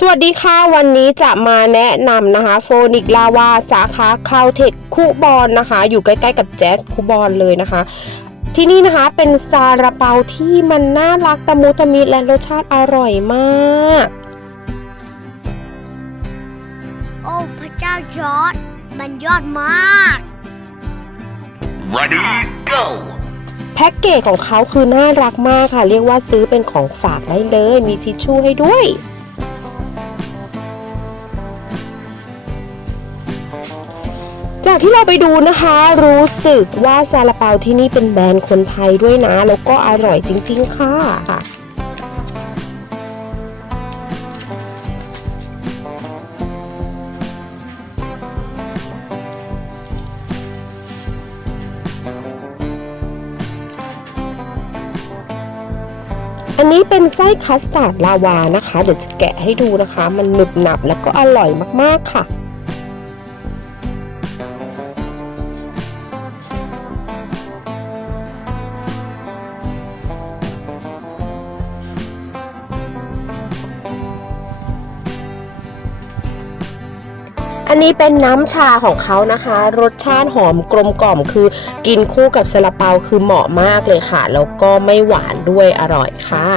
สวัสดีค่ะ วันนี้จะมาแนะนำนะคะโฟนิกลาวาสาขาคาวเทคคูบอลนะคะ อยู่ใกล้ๆกับแจ๊สคูบอลเลยนะคะ ที่นี่นะคะเป็นซาลาเปาที่มันน่ารักตะมุตะมิและรสชาติอร่อยมาก โอ้ พระเจ้าจอร์ดมันยอดมาก Ready, go! แพ็กเกจของเขาคือน่ารักมากค่ะ เรียกว่าซื้อเป็นของฝากได้เลย มีทิชชู่ให้ด้วย จากที่เราไปดูนะคะ รู้สึกว่าซาลาเปาที่นี่เป็นแบรนด์คนไทยด้วยนะ แล้วก็อร่อยจริง ๆ ค่ะอันนี้เป็นไส้คัสตาร์ดลาวานะคะ เดี๋ยวจะแกะให้ดูนะคะ มันหนึบหนับแล้วก็อร่อยมากๆค่ะ อันนี้เป็นน้ำชาของเขานะคะ รสชาติหอมกลมกล่อมคือกินคู่กับซาลาเปาคือเหมาะมากเลยค่ะ แล้วก็ไม่หวานด้วยอร่อยค่ะ